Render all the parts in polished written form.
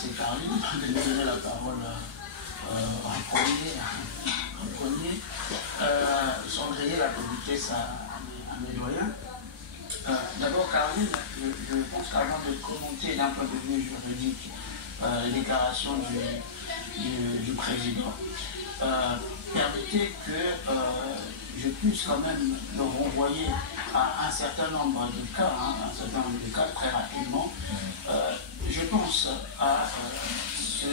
c'est Caroline, de me donner la parole en premier. Sans griller la politesse à mes doyens. D'abord, Caroline, je pense qu'avant de commenter d'un point de vue juridique les déclarations du président, permettez que je puisse quand même le renvoyer à un certain nombre de cas, très rapidement. Je pense à ce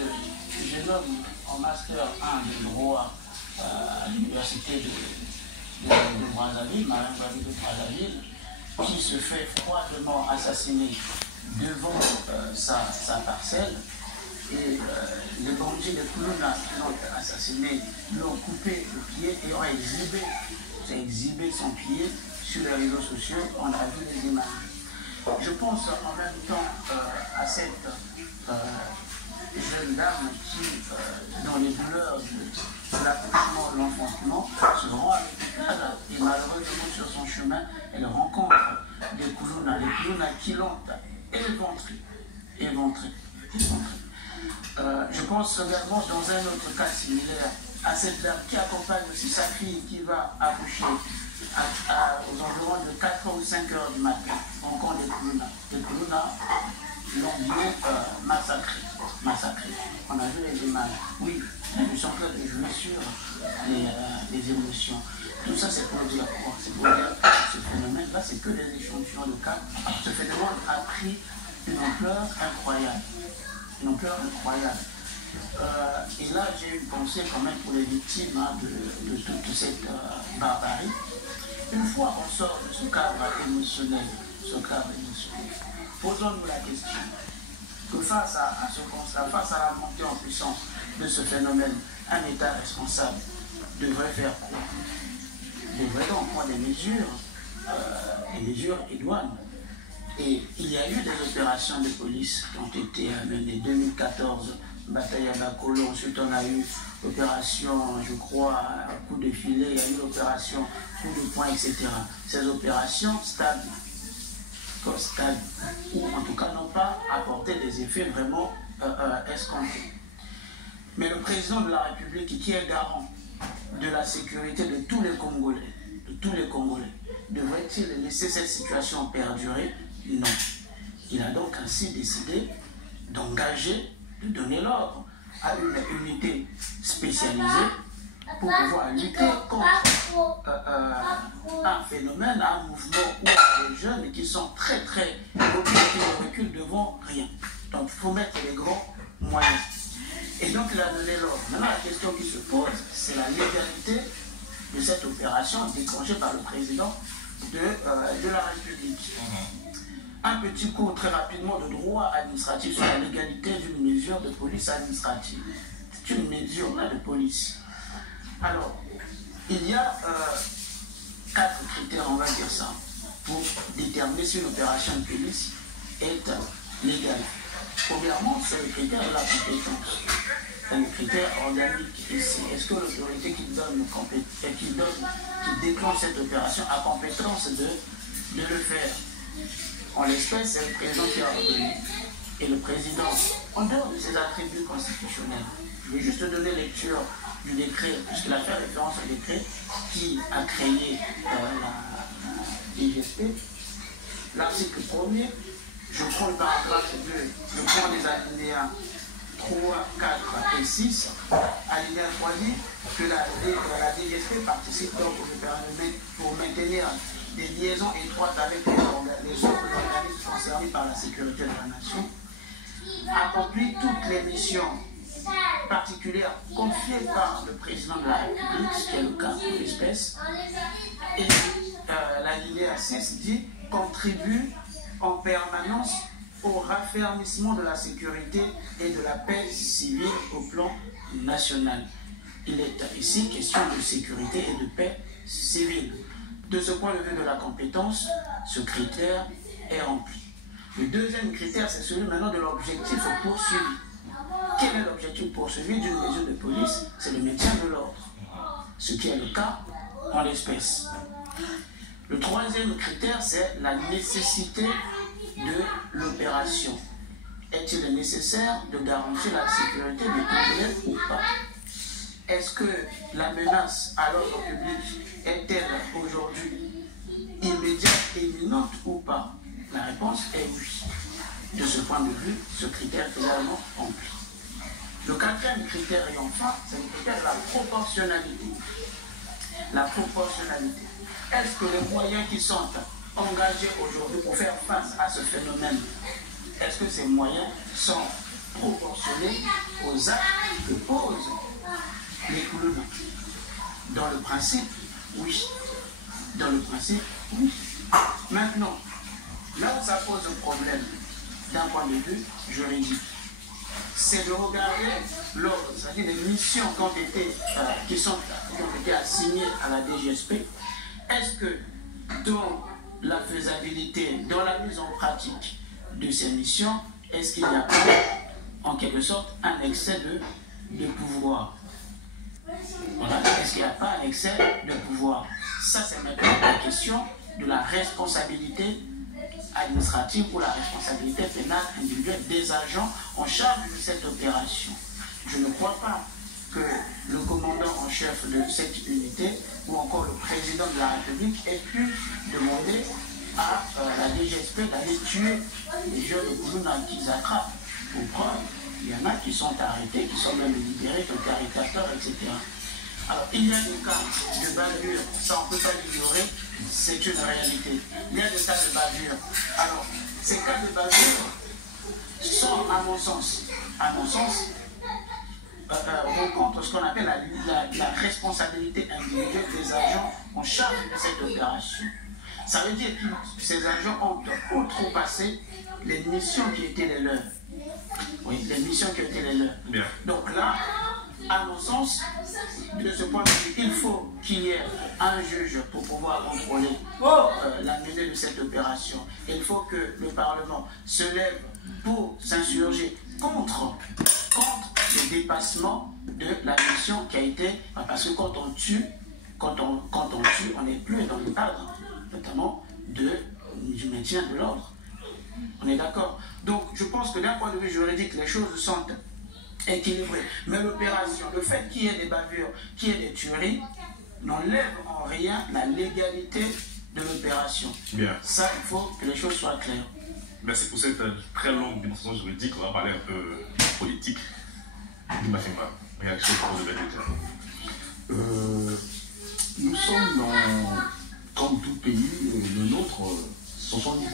jeune homme en master 1 de droit à l'université de Brazzaville, Madame David de Brazzaville, qui se fait froidement assassiner devant sa parcelle. Et les bandits de Koulouna qui l'ont assassiné l'ont coupé le pied et ont exhibé son pied sur les réseaux sociaux. On a vu les images. Je pense en même temps à cette jeune dame qui, dans les douleurs de l'accouchement, de l'enfantement, se rend à l'hôpital et malheureusement sur son chemin, elle rencontre des Koulouna qui l'ont éventré. Je pense également dans un autre cas similaire à cette dame qui accompagne aussi sa fille qui va accoucher aux environs de 4 ou 5 heures du matin, en camp des Koulouna. Les Koulouna l'ont bien massacré. On a vu les images. Oui, ils sont en train de jouer sur les émotions. Tout ça, c'est pour dire quoi? C'est pour dire que ce phénomène-là, c'est que des échantillons de cas. Ce phénomène a pris une ampleur incroyable. Et là, j'ai une pensée quand même pour les victimes de toute cette barbarie. Une fois qu'on sort de ce cadre émotionnel, posons-nous la question que face à ce constat, face à la montée en puissance de ce phénomène, un État responsable devrait faire quoi? Devrait donc prendre des mesures idoines. Et il y a eu des opérations de police qui ont été menées. 2014, bataille à Bakolo, ensuite on a eu l'opération, je crois, coup de filet, il y a eu l'opération coup de poing, etc. Ces opérations stables, ou en tout cas n'ont pas apporté des effets vraiment escomptés. Mais le président de la République, qui est garant de la sécurité de tous les Congolais, devrait-il laisser cette situation perdurer? Non. Il a donc ainsi décidé d'engager, de donner l'ordre à une unité spécialisée pour pouvoir lutter contre un phénomène, un mouvement ou des jeunes qui sont très très mobiles, qui ne reculent devant rien. Donc il faut mettre les grands moyens. Et donc il a donné l'ordre. Maintenant la question qui se pose, c'est la légalité de cette opération déclenchée par le président de la République. Un petit cours très rapidement de droit administratif sur la légalité d'une mesure de police administrative. C'est une mesure là de police. Alors, il y a 4 critères, on va dire ça, pour déterminer si une opération de police est légale. Premièrement, c'est le critère de la compétence. C'est le critère organique ici. Est-ce que l'autorité qui déclenche cette opération a compétence de le faire? En l'espèce, c'est le président qui a ordonné. Et le président, en dehors de ses attributs constitutionnels, je vais juste donner lecture du décret, puisqu'il a fait référence au décret qui a créé la DGSP. L'article 1er, je prends le paragraphe 2, je prends les alinéas 3, 4 et 6. Alinéa 3 dit que la DGSP participe donc pour maintenir des liaisons étroites avec les organismes concernés par la sécurité de la nation, accomplit toutes les missions particulières confiées par le président de la République, ce qui est le cas pour l'espèce. Et l'alinéa 6 dit contribue en permanence au raffermissement de la sécurité et de la paix civile au plan national. Il est ici question de sécurité et de paix civile. De ce point de vue de la compétence, ce critère est rempli. Le deuxième critère, c'est celui maintenant de l'objectif poursuivi. Quel est l'objectif poursuivi d'une mesure de police? C'est le maintien de l'ordre, ce qui est le cas en l'espèce. Le troisième critère, c'est la nécessité de l'opération. est-il nécessaire de garantir la sécurité des populaires ou pas? Est-ce que la menace à l'ordre public est-elle aujourd'hui immédiate et imminente ou pas? La réponse est oui. De ce point de vue, ce critère est également rempli. Le quatrième critère et enfin, c'est le critère de la proportionnalité. La proportionnalité. Est-ce que les moyens qui sont engagés aujourd'hui pour faire face à ce phénomène, est-ce que ces moyens sont proportionnés aux actes que posent les Koulouna? Dans le principe, oui. Dans le principe, oui. Maintenant, là où ça pose un problème d'un point de vue juridique, c'est de regarder l'ordre, c'est-à-dire les missions qui ont été assignées à la DGSP. Est-ce que dans la faisabilité, dans la mise en pratique de ces missions, est-ce qu'il n'y a pas, en quelque sorte, un excès de pouvoir? Voilà. Est-ce qu'il n'y a pas un excès de pouvoir? Ça, c'est maintenant la question de la responsabilité administrative ou la responsabilité pénale individuelle des agents en charge de cette opération. Je ne crois pas que le commandant en chef de cette unité ou encore le président de la République ait pu demander à la DGSP d'aller tuer les jeunes de Koulouna qu'ils attrapent. Pour preuve, il y en a qui sont arrêtés, qui sont même libérés, qui ont été arrêtés à tort, etc. Alors, il y a des cas de bavure, ça on ne peut pas l'ignorer, c'est une réalité. Il y a des cas de bavure. Alors, ces cas de bavure sont, à mon sens, rencontrent ce qu'on appelle la responsabilité individuelle des agents en charge de cette opération. Ça veut dire que ces agents ont outrepassé les missions qui étaient les leurs. Oui, les missions qui étaient les leurs. Bien. Donc là, à mon sens, de ce point de vue, il faut qu'il y ait un juge pour pouvoir contrôler la menée de cette opération. Il faut que le Parlement se lève pour s'insurger contre le dépassement de la mission qui a été... Parce que quand on tue, on n'est plus dans le cadre, notamment du maintien de l'ordre. On est d'accord? Donc, je pense que d'un point de vue juridique, les choses sont équilibrées. Mais l'opération, le fait qu'il y ait des bavures, qu'il y ait des tueries, n'enlève en rien la légalité de l'opération. Ça, il faut que les choses soient claires. Merci pour cette très longue démonstration juridique. On va parler un peu politique. Il y a quelque chose pour le nous sommes dans, comme tout pays, le nôtre, 70%